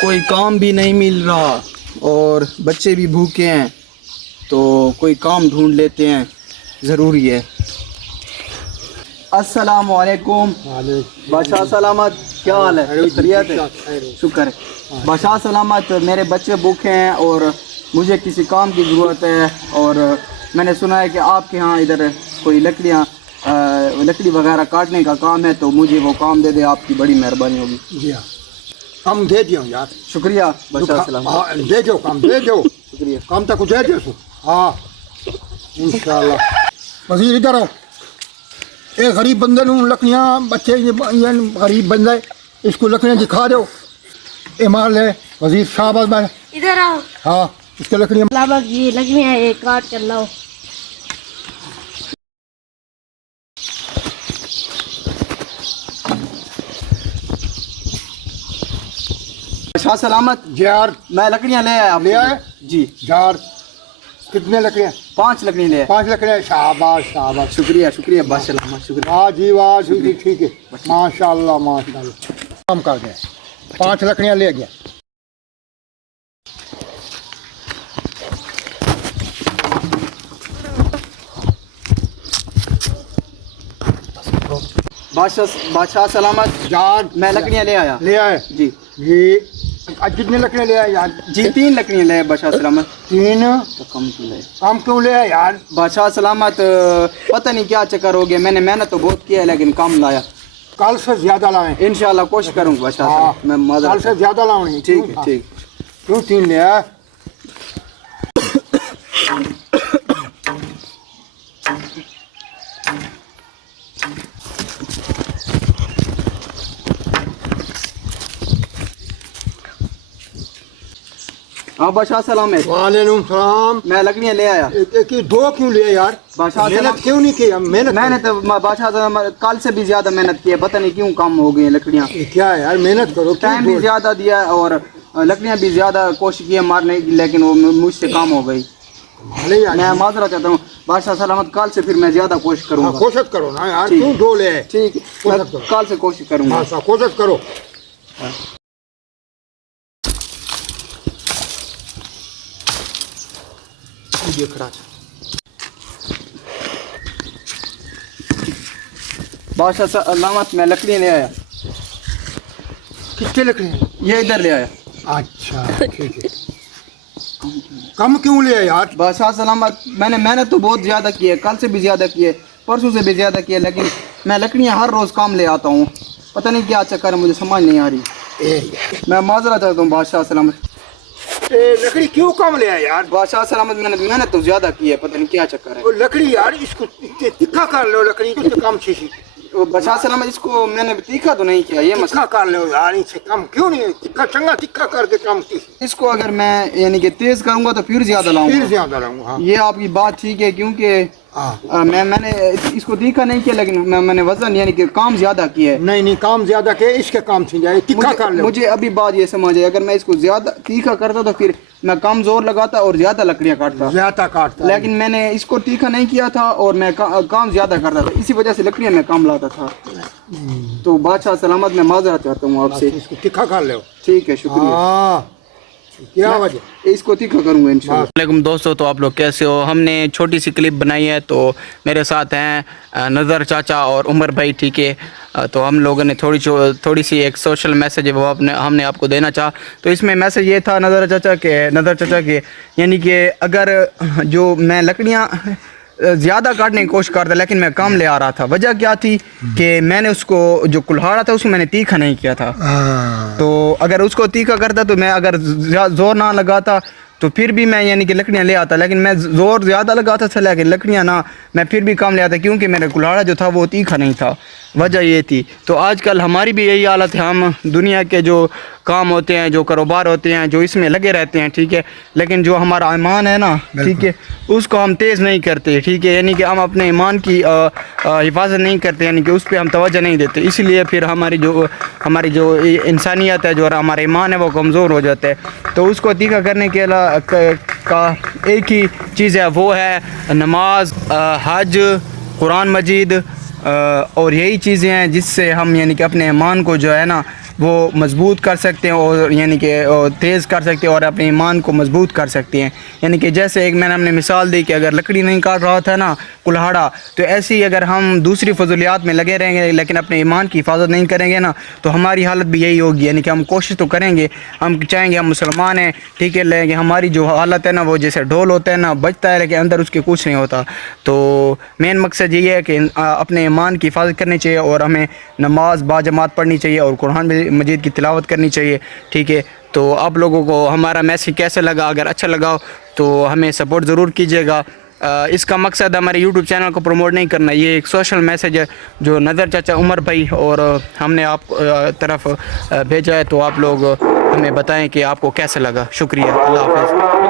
کوئی کام بھی نہیں مل رہا اور بچے بھی بھوکے ہیں، تو کوئی کام ڈھونڈ لیتے ہیں، ضروری ہے۔ السلام علیکم بادشاہ سلامت، کیا حال ہے؟ خیریت ہے؟ شکر ہے بادشاہ سلامت۔ میرے بچے بھوکے ہیں اور مجھے کسی کام کی ضرورت ہے، اور میں نے سنا ہے کہ آپ کے ہاں ادھر کوئی لکڑی وغیرہ کاٹنے کا کام ہے، تو مجھے وہ کام دے دے، آپ کی بڑی مہربانی ہوگی۔ جی ہاں، کام دے دیو یار، شکریہ بادشاہ سلامت، ہاں دے دیو، کام دے دیو، شکریہ۔ کام تک دے دیو سو، ہاں انشاءاللہ۔ وزیر ادھر آؤ، ایک غریب بندے نوں لکڑیاں، بچے غریب بندہ ہے، اس کو لکڑیاں دکھا دو، اے مال ہے وزیر صاحب، میں ادھر آؤ، ہاں اس کے لکڑیاں لابا جی لکڑیاں یہ کاٹ کر لاؤ۔ بادشاہ سلامت، یار میں لکڑیاں لے آیا۔ لے آئے؟ جی، یار کتنے لکڑیاں؟ 5 لکڑیاں لے آیا۔ 5 لکڑیاں، شاباش شاباش، شکریہ شکریہ بادشاہ سلامت، شکریہ۔ واہ جی واہ جی، ٹھیک ہے، ماشاء اللہ ماشاء اللہ، کام کر گیا، 5 لکڑیاں لے گیا۔ بادشاہ سلامت، یار میں لکڑیاں لے آیا۔ لے آئے؟ جی یہ آج کتنے لکڑیاں لے آئے یار؟ جی، 3 لکڑیاں لے آئے بادشاہ سلامت۔ 3؟ تو کم کیوں لے؟ کام کیوں لے آئے یار؟ بادشاہ سلامت، پتہ نہیں کیا چکر ہو گیا، میں نے محنت تو بہت کیا ہے لیکن کم لایا۔ کل سے زیادہ لائیں، انشاءاللہ کوشش کروں گا بادشاہ ہاں سلامت، میں کل معذرت سے زیادہ لاؤں۔ ٹھیک ہے ٹھیک۔ کیوں 3 لے آئے؟ ہاں بادشاہ سلامت، وعلیکم السلام۔ میں لکڑیاں لے آیا۔ 2 کیوں لے یار؟ بادشاہ محنت کیوں نہیں کی؟ محنت بادشاہ سلامت کل سے بھی زیادہ محنت کی ہے، پتہ نہیں کیوں کم ہو گئی ہیں لکڑیاں۔ کیا ہے یار، محنت کرو، ٹائم بھی زیادہ دیا اور لکڑیاں بھی زیادہ کوشش کی ہے مارنے کی، لیکن وہ مجھ سے کم ہو گئی۔ میں معذرت چاہتا ہوں بادشاہ سلامت، کل سے پھر میں زیادہ کوشش کروں گا۔ کوشش کرو نا یار، کیوں 2 لے آئے؟ ٹھیک ہے، میں کل سے کوشش کروں گا۔ کوشش کرو۔ بادشاہ سلامت، میں لکڑیاں لے آیا۔ کتنے لکڑیاں؟ یہ ادھر لے آیا۔ اچھا ٹھیک ہے، کم کیوں لے یار؟ بادشاہ سلامت، میں نے محنت تو بہت زیادہ کی ہے، کل سے بھی زیادہ کی ہے، پرسوں سے بھی زیادہ کی ہے، لیکن میں لکڑیاں ہر روز کام لے آتا ہوں، پتہ نہیں کیا چکر ہے، مجھے سمجھ نہیں آ رہی۔ میں معذرت چاہتا ہوں بادشاہ سلامت۔ لکڑی کیوں کم لے آئے یار؟ بادشاہ سلامت، میں نے محنت تو زیادہ کی ہے، پتہ نہیں کیا چکر ہے۔ وہ لکڑی یار، اس کو تکھا کر لو، لکڑی کو کم چیزی بادشاہ سلامت، اس کو میں نے تیکھا تو نہیں کیا، یہ مسئلہ۔ تکھا کر لو یار، اس سے کم کیوں نہیں؟ تکھا چنگا تکھا کر کے کم کی، اس کو اگر میں یعنی کہ تیز کروں گا تو پھر زیادہ لاؤں پھر گا۔ زیادہ لاؤں گا۔ یہ آپ کی بات ٹھیک ہے، کیونکہ میں نے اس کو تیکھا نہیں کیا، لیکن میں نے وزن یعنی کہ کام زیادہ کیا ہے۔ نہیں کام زیادہ کے، اس کے کام سے جائے، تکھا کر لو۔ مجھے ابھی بات یہ سمجھ آئی، اگر میں اس کو زیادہ تیکھا کرتا تو پھر میں کم زور لگاتا اور زیادہ لکڑیاں کاٹتا، زیادہ کاٹتا، لیکن میں نے اس کو تیکھا نہیں کیا تھا اور میں کام زیادہ کرتا تھا، اسی وجہ سے لکڑیاں میں کم لاتا تھا۔ تو بادشاہ سلامت، میں معذرت چاہتا ہوں آپ سے۔ اس کو تکھا کر لو۔ ٹھیک ہے، شکریہ۔ ہاں کیا وجہ؟ اس کو تیکھا کروں گا انشاءاللہ۔ علیکم دوستو، تو آپ لوگ کیسے ہو؟ ہم نے چھوٹی سی کلپ بنائی ہے، تو میرے ساتھ ہیں نظر چاچا اور عمر بھائی، ٹھیک ہے؟ تو ہم لوگوں نے تھوڑی سی ایک سوشل میسیج ہے، وہ ہم نے آپ کو دینا چاہا۔ تو اس میں میسیج یہ تھا نظر چاچا کے یعنی کہ اگر جو میں لکڑیاں زیادہ کاٹنے کی کوشش کرتا لیکن میں کم لے آ رہا تھا، وجہ کیا تھی کہ میں نے اس کو جو کلہاڑا تھا اس کو میں نے تیکھا نہیں کیا تھا، تو اگر اس کو تیکھا کرتا تو میں اگر زور نہ لگاتا تو پھر بھی میں یعنی کہ لکڑیاں لے آتا، لیکن میں زور زیادہ لگاتا تھا لیکن لکڑیاں نہ، میں پھر بھی کم لے آتا کیونکہ میرا کلہاڑا جو تھا وہ تیکھا نہیں تھا، وجہ یہ تھی۔ تو آج کل ہماری بھی یہی حالت ہے، ہم دنیا کے جو کام ہوتے ہیں، جو کاروبار ہوتے ہیں، جو اس میں لگے رہتے ہیں، ٹھیک ہے، لیکن جو ہمارا ایمان ہے نا، ٹھیک ہے، اس کو ہم تیز نہیں کرتے، ٹھیک ہے، یعنی کہ ہم اپنے ایمان کی حفاظت نہیں کرتے، یعنی کہ اس پہ ہم توجہ نہیں دیتے، اس لیے پھر ہماری جو انسانیت ہے، جو ہمارا ایمان ہے وہ کمزور ہو جاتا ہے۔ تو اس کو تیکھا کرنے کے کا ایک ہی چیز ہے، وہ ہے نماز، حج، قرآن مجید، اور یہی چیزیں ہیں جس سے ہم یعنی کہ اپنے ایمان کو جو ہے نا وہ مضبوط کر سکتے ہیں اور یعنی کہ تیز کر سکتے ہیں اور اپنے ایمان کو مضبوط کر سکتے ہیں. یعنی کہ جیسے ایک میں نے ہم نے مثال دی کہ اگر لکڑی نہیں کاٹ رہا تھا نا کلہاڑا, تو ایسے ہی اگر ہم دوسری فضولیات میں لگے رہیں گے لیکن اپنے ایمان کی حفاظت نہیں کریں گے نا تو ہماری حالت بھی یہی ہوگی. یعنی کہ ہم کوشش تو کریں گے, ہم چاہیں گے ہم مسلمان ہیں ٹھیک ہے, لیکن ہماری جو حالت ہے نا وہ جیسے ڈھول ہوتا ہے نا بجتا ہے لیکن اندر اس کے کچھ نہیں ہوتا. تو مین مقصد یہ ہے کہ اپنے ایمان کی حفاظت کرنی چاہیے اور ہمیں نماز باجماعت پڑھنی چاہیے اور قرآن مجید کی تلاوت کرنی چاہیے ٹھیک ہے. تو آپ لوگوں کو ہمارا میسیج کیسے لگا, اگر اچھا لگا تو ہمیں سپورٹ ضرور کیجیے گا. اس کا مقصد ہمارے یوٹیوب چینل کو پروموٹ نہیں کرنا, یہ ایک سوشل میسیج ہے جو نظر چاچا عمر بھائی اور ہم نے آپ طرف بھیجا ہے, تو آپ لوگ ہمیں بتائیں کہ آپ کو کیسے لگا. شکریہ, اللہ حافظ.